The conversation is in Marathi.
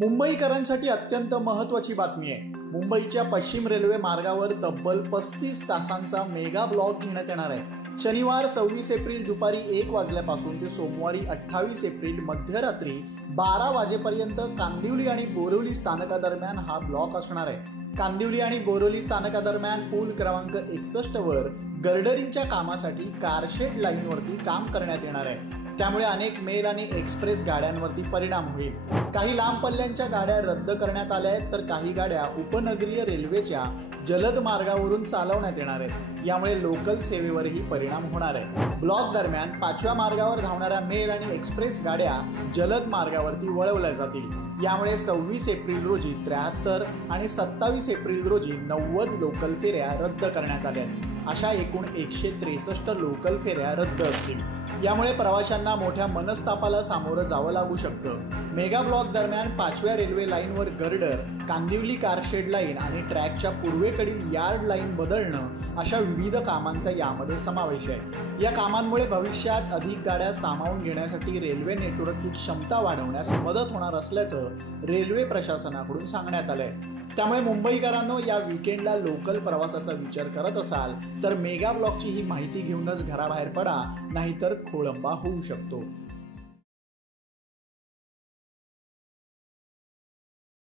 मुंबईकरांसाठी अत्यंत महत्त्वाची बातमी आहे। मुंबईच्या पश्चिम रेल्वे मार्गावर तब्बल 35 तासांचा मेगा ब्लॉक घेण्यात येणार आहे। शनिवार 26 एप्रिल दुपारी 1 वाजल्यापासून ते सोमवारी 28 एप्रिल मध्यरात्री 12 वाजेपर्यंत कांदिवली आणि बोरिवली स्थानकादरम्यान हा ब्लॉक असणार आहे। कांदिवली आणि बोरिवली स्थानकादरम्यान पूल क्रमांक 61 वर गर्डरिंगच्या कामासाठी कारशेड लाईनवरती काम करण्यात येणार आहे। त्यामुळे अनेक मेल आणि एक्सप्रेस गाड्यांवरती परिणाम होईल। काही लांब पल्ल्यांच्या गाड्या रद्द करण्यात आल्या आहेत, तर काही गाड्या उपनगरीय रेल्वेच्या जलद मार्गावरून चालवण्यात येणार आहेत। यामुळे लोकल सेवेवरही परिणाम होणार आहे। ब्लॉक दरम्यान 5व्या मार्गावर धावणाऱ्या मेल आणि एक्सप्रेस गाड्या जलद मार्गावरती वळवल्या जातील। यामुळे 26 एप्रिल रोजी 73 आणि 27 एप्रिल रोजी 90 लोकल फेऱ्या रद्द करण्यात आल्या आहेत। अशा एकूण 163 लोकल फेऱ्या रद्द असतील। यामुळे प्रवाशांना मोठ्या मनस्तापाला सामोरं जावं लागू शकतं। मेगा ब्लॉक दरम्यान 5व्या रेल्वे लाईनवर गर्डर, कांदिवली कारशेड लाईन आणि ट्रॅकच्या पूर्वेकडील यार्ड लाईन बदलणं अशा विविध कामांचा यामध्ये समावेश आहे। या कामांमुळे भविष्यात अधिक गाड्या सामावून घेण्यासाठी रेल्वे नेटवर्कची क्षमता वाढवण्यास मदत होणार असल्याचं रेल्वे प्रशासनाकडून सांगण्यात आलंय। त्यामुळे मुंबईकरांनो, या वीकेंडला लोकल प्रवासाचा विचार करत असाल तर मेगा ब्लॉकची ही माहिती घेऊनच घराबाहेर पडा, नाहीतर खोळंबा होऊ शकतो।